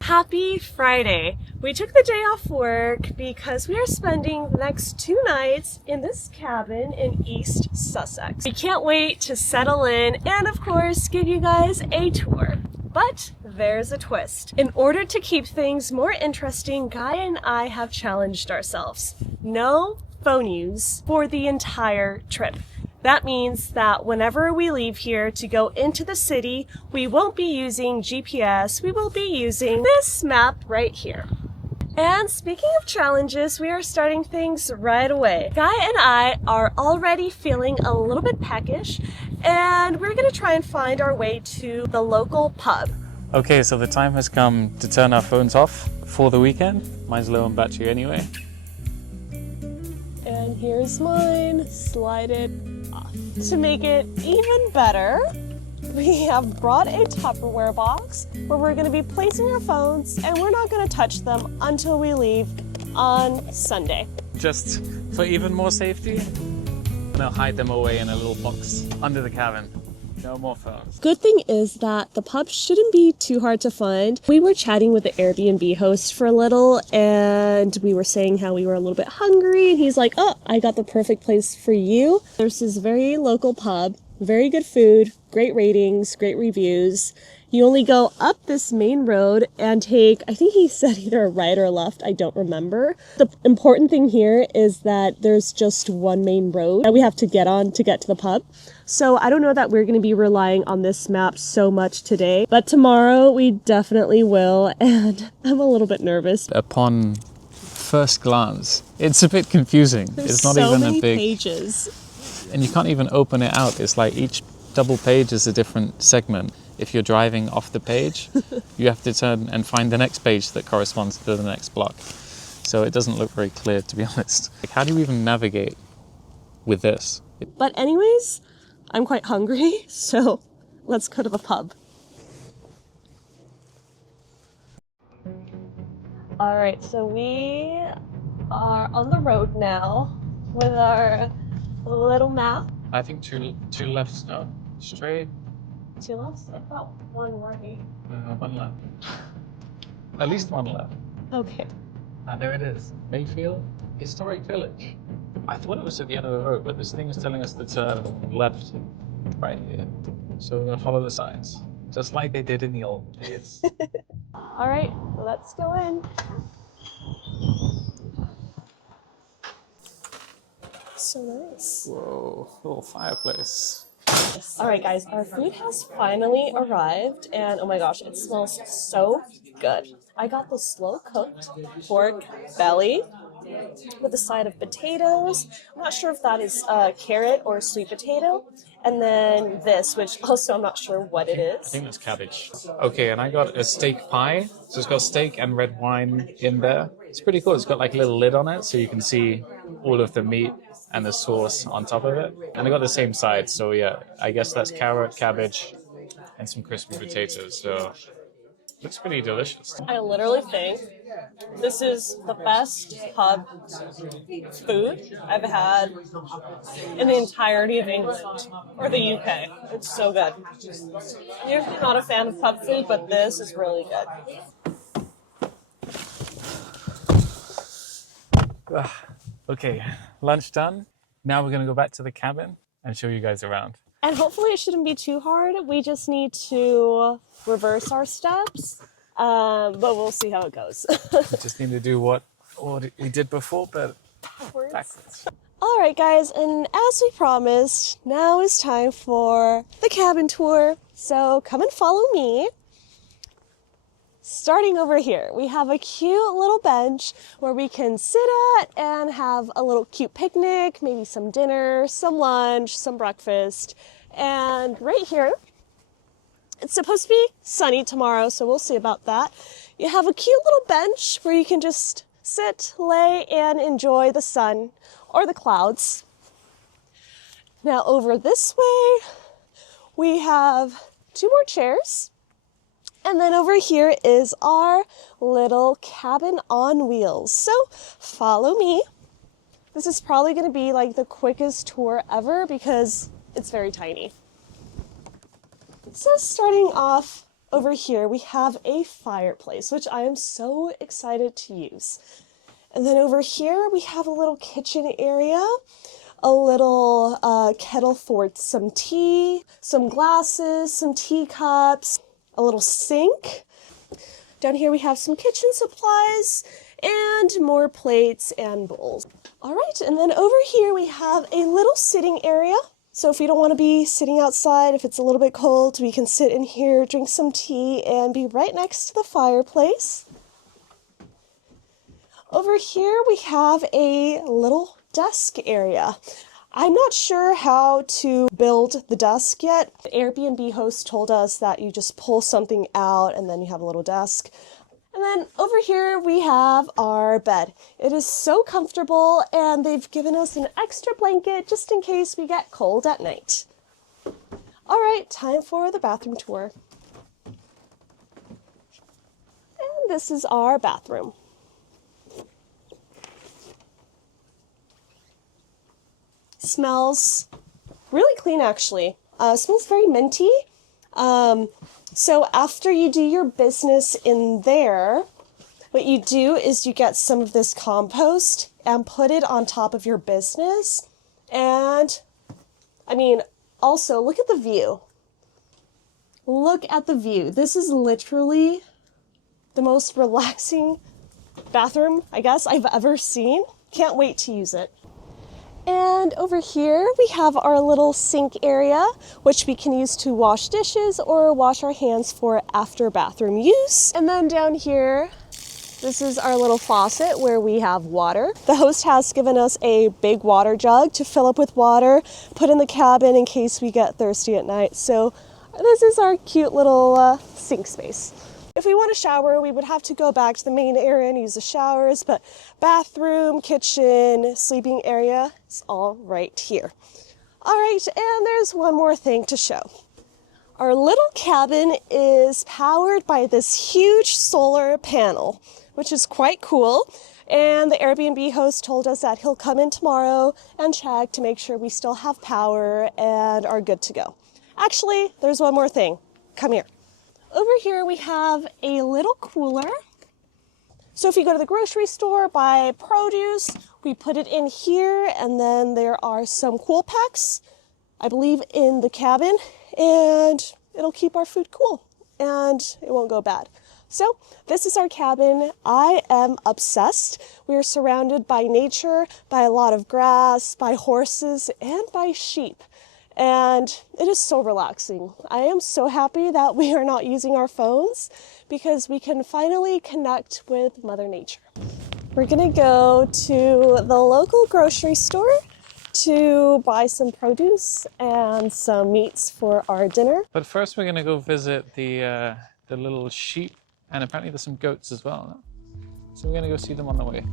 Happy Friday! We took the day off work because we are spending the next 2 nights in this cabin in East Sussex. We can't wait to settle in and of course give you guys a tour. But there's a twist. In order to keep things more interesting, Guy and I have challenged ourselves. No phone use for the entire trip. That means that whenever we leave here to go into the city, we won't be using GPS, we will be using this map right here. And speaking of challenges, we are starting things right away. Guy and I are already feeling a little bit peckish, and we're gonna try and find our way to the local pub. Okay, so the time has come to turn our phones off for the weekend. Mine's low on battery anyway. And here's mine, slide it off. To make it even better, we have brought a Tupperware box where we're gonna be placing our phones and we're not gonna touch them until we leave on Sunday. Just for even more safety, I'll hide them away in a little box under the cabin. No more phones. Good thing is that the pub shouldn't be too hard to find. We were chatting with the Airbnb host for a little and we were saying how we were a little bit hungry and he's like, oh, I got the perfect place for you. There's this very local pub, very good food, great ratings, great reviews. You only go up this main road and take, I think he said either a right or a left, I don't remember. The important thing here is that there's just one main road that we have to get on to get to the pub. So I don't know that we're going to be relying on this map so much today, but tomorrow we definitely will, and I'm a little bit nervous. Upon first glance, it's a bit confusing. It's not even a big pages. And you can't even open it out. It's like each double page is a different segment. If you're driving off the page, you have to turn and find the next page that corresponds to the next block. So it doesn't look very clear, to be honest. Like, how do you even navigate with this? But anyways, I'm quite hungry, so let's go to the pub. All right, so we are on the road now with our little map. I think two lefts, no? Straight? 2 lefts? I thought 1 right. 1 left. At least 1 left. Okay. And there it is. Mayfield Historic Village. I thought it was at the end of the road, but this thing is telling us to turn left right here. So we're gonna follow the signs, just like they did in the old days. All right, let's go in. So nice. Whoa, little fireplace. All right, guys, our food has finally arrived, and oh my gosh, it smells so good. I got the slow-cooked pork belly with a side of potatoes. I'm not sure if that is carrot or sweet potato. And then this, which also I'm not sure what it is. I think that's cabbage. Okay, and I got a steak pie. So it's got steak and red wine in there. It's pretty cool. It's got like a little lid on it so you can see all of the meat and the sauce on top of it. And I got the same side. So yeah, I guess that's carrot, cabbage, and some crispy potatoes. So looks pretty delicious. I literally think this is the best pub food I've had in the entirety of England or the UK. It's so good. I'm usually not a fan of pub food, but this is really good. Okay, lunch done. Now we're gonna go back to the cabin and show you guys around. And hopefully it shouldn't be too hard. We just need to reverse our steps, but we'll see how it goes. We just need to do what we did before, but backwards. All right, guys, and as we promised, now is time for the cabin tour. So come and follow me. Starting over here, we have a cute little bench where we can sit at and have a little cute picnic, maybe some dinner, some lunch, some breakfast. And right here, it's supposed to be sunny tomorrow, so we'll see about that. You have a cute little bench where you can just sit, lay, and enjoy the sun or the clouds. Now over this way, we have 2 more chairs. And then over here is our little cabin on wheels. So follow me. This is probably going to be like the quickest tour ever because it's very tiny. So starting off over here, we have a fireplace, which I am so excited to use. And then over here, we have a little kitchen area, a little kettle for some tea, some glasses, some teacups, a little sink. Down here we have some kitchen supplies and more plates and bowls. All right, and then over here we have a little sitting area. So if we don't want to be sitting outside, if it's a little bit cold, we can sit in here, drink some tea, and be right next to the fireplace. Over here we have a little desk area. I'm not sure how to build the desk yet. The Airbnb host told us that you just pull something out and then you have a little desk. And then over here we have our bed. It is so comfortable and they've given us an extra blanket just in case we get cold at night. All right, time for the bathroom tour. And this is our bathroom. Smells really clean actually. Smells very minty. So after you do your business in there, what you do is you get some of this compost and put it on top of your business. And I mean, also look at the view. Look at the view. This is literally the most relaxing bathroom, I guess, I've ever seen. Can't wait to use it. And over here we have our little sink area, which we can use to wash dishes or wash our hands for after bathroom use. And then down here, this is our little faucet where we have water. The host has given us a big water jug to fill up with water, put in the cabin in case we get thirsty at night. So this is our cute little sink space. If we want to shower, we would have to go back to the main area and use the showers, but bathroom, kitchen, sleeping area is all right here. All right, and there's one more thing to show. Our little cabin is powered by this huge solar panel, which is quite cool. And the Airbnb host told us that he'll come in tomorrow and check to make sure we still have power and are good to go. Actually, there's one more thing. Come here. Over here we have a little cooler. So if you go to the grocery store, buy produce, we put it in here, and then there are some cool packs, I believe, in the cabin, and it'll keep our food cool and it won't go bad. So this is our cabin. I am obsessed. We are surrounded by nature, by a lot of grass, by horses, and by sheep. And it is so relaxing. I am so happy that we are not using our phones because we can finally connect with Mother Nature. We're gonna go to the local grocery store to buy some produce and some meats for our dinner. But first we're gonna go visit the little sheep, and apparently there's some goats as well. No? So we're gonna go see them on the way.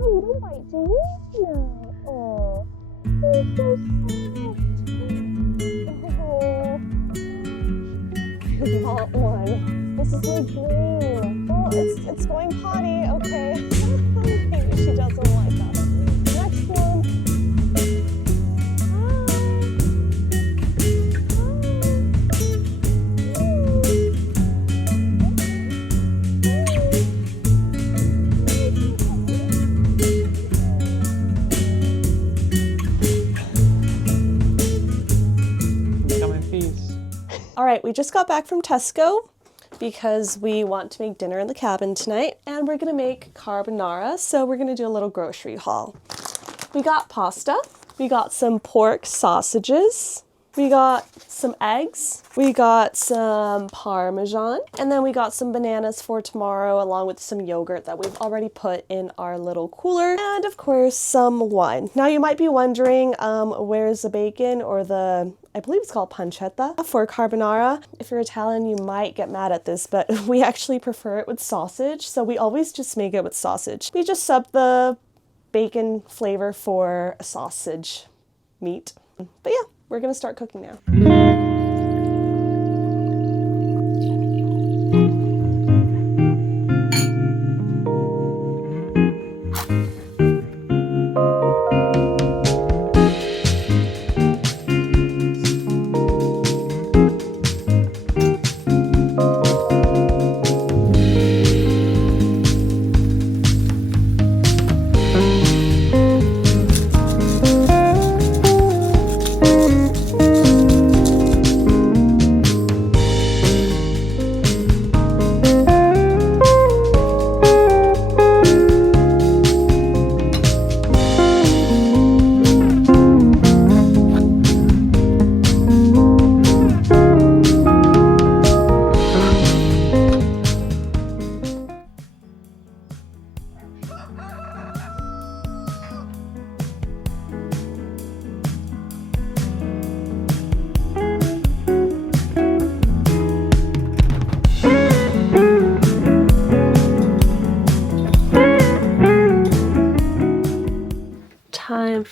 Oh, you don't bite, do you? No. Oh. You're so soft. Oh. I want one. This is my dream. Oh, it's going potty. Okay. Maybe she doesn't like that. Next one. All right, we just got back from Tesco because we want to make dinner in the cabin tonight, and we're gonna make carbonara, so we're gonna do a little grocery haul. We got pasta, we got some pork sausages, we got some eggs, we got some Parmesan, and then we got some bananas for tomorrow along with some yogurt that we've already put in our little cooler, and of course some wine. Now you might be wondering where's the bacon or the, I believe it's called pancetta for carbonara. If you're Italian, you might get mad at this, but we actually prefer it with sausage, so we always just make it with sausage. We just sub the bacon flavor for a sausage meat. But yeah, we're gonna start cooking now.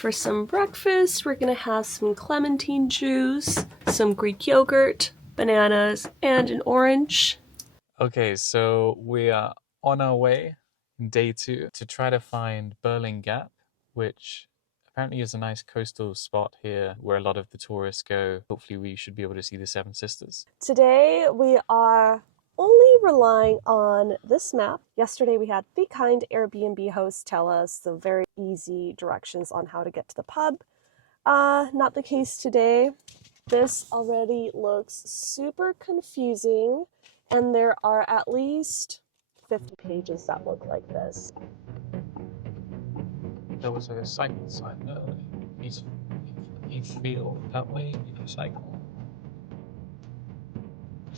For some breakfast, we're gonna have some clementine juice, some Greek yogurt, bananas, and an orange. Okay, so we are on our way, day 2, to try to find Birling Gap, which apparently is a nice coastal spot here where a lot of the tourists go. Hopefully we should be able to see the Seven Sisters. Today we are only relying on this map. Yesterday we had the kind Airbnb host tell us the very easy directions on how to get to the pub. Not the case today. This already looks super confusing, and there are at least 50 pages that look like this. There was a cycle sign there. You feel that way, you cycle.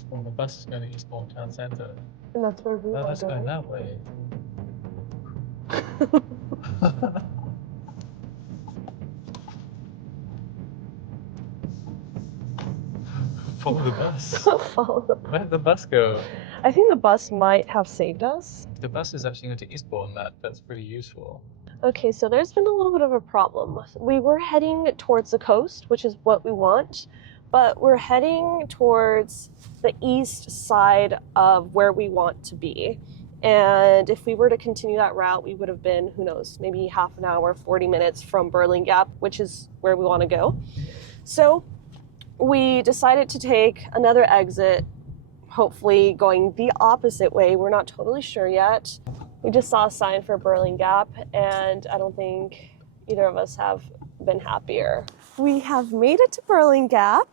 Well, the bus is going to Eastbourne Town Centre. And that's where we No, are that's going that way. Follow the bus. Follow the bus. Where did the bus go? I think the bus might have saved us. The bus is actually going to Eastbourne. That's pretty useful. Okay, so there's been a little bit of a problem. We were heading towards the coast, which is what we want, but we're heading towards the east side of where we want to be. And if we were to continue that route, we would have been, who knows, maybe half an hour, 40 minutes from Birling Gap, which is where we want to go. So we decided to take another exit, hopefully going the opposite way. We're not totally sure yet. We just saw a sign for Birling Gap, and I don't think either of us have been happier. We have made it to Birling Gap.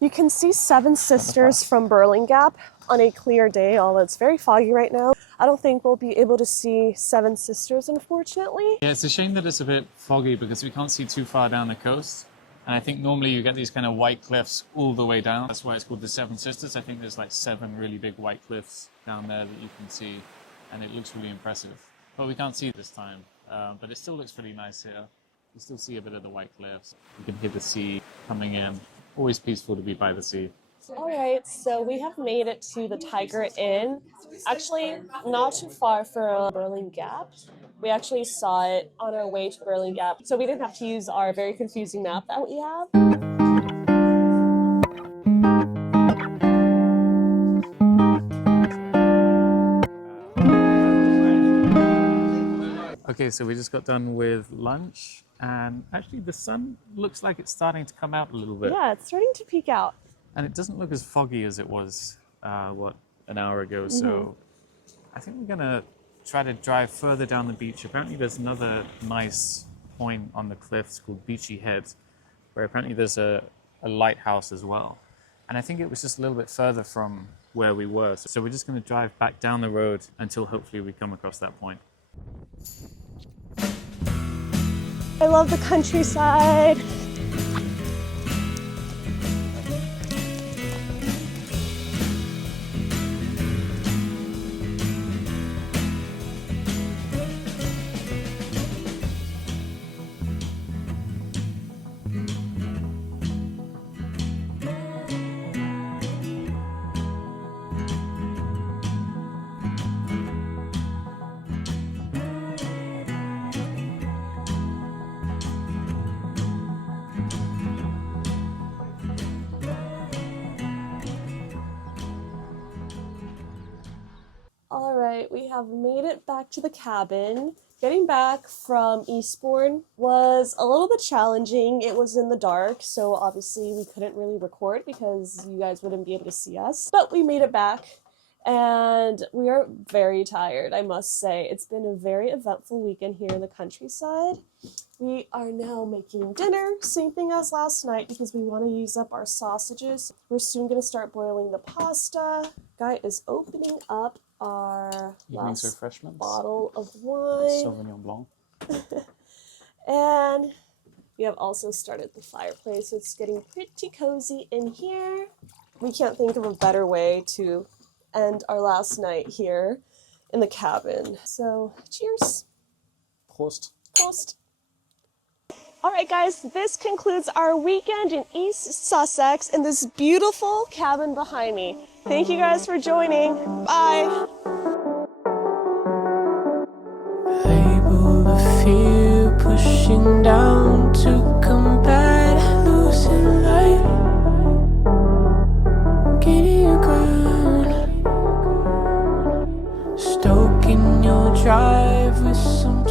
You can see Seven Sisters from Birling Gap on a clear day, although it's very foggy right now. I don't think we'll be able to see Seven Sisters, unfortunately. Yeah, it's a shame that it's a bit foggy because we can't see too far down the coast. And I think normally you get these kind of white cliffs all the way down. That's why it's called the Seven Sisters. I think there's like 7 really big white cliffs down there that you can see. And it looks really impressive. But we can't see it this time. But it still looks pretty nice here. You still see a bit of the white cliffs. You can hear the sea coming in. Always peaceful to be by the sea. All right, so we have made it to the Tiger Inn. Actually, not too far from Birling Gap. We actually saw it on our way to Birling Gap, so we didn't have to use our very confusing map that we have. Okay, so we just got done with lunch, and actually the sun looks like it's starting to come out a little bit. Yeah, it's starting to peek out. And it doesn't look as foggy as it was, an hour ago. So I think we're gonna try to drive further down the beach. Apparently there's another nice point on the cliffs called Beachy Head, where apparently there's a lighthouse as well. And I think it was just a little bit further from where we were. So we're just gonna drive back down the road until hopefully we come across that point. I love the countryside. All right, we have made it back to the cabin. Getting back from Eastbourne was a little bit challenging. It was in the dark, so obviously we couldn't really record because you guys wouldn't be able to see us. But we made it back, and we are very tired, I must say. It's been a very eventful weekend here in the countryside. We are now making dinner, same thing as last night, because we want to use up our sausages. We're soon going to start boiling the pasta. Guy is opening up our last refreshments. Bottle of wine. Sauvignon Blanc. And we have also started the fireplace, so it's getting pretty cozy in here. We can't think of a better way to end our last night here in the cabin. So, cheers. Prost. Prost. All right, guys, this concludes our weekend in East Sussex in this beautiful cabin behind me. Thank you guys for joining. Bye. Label the fear pushing down to combat losing light. Gaining your ground, stoking your drive with some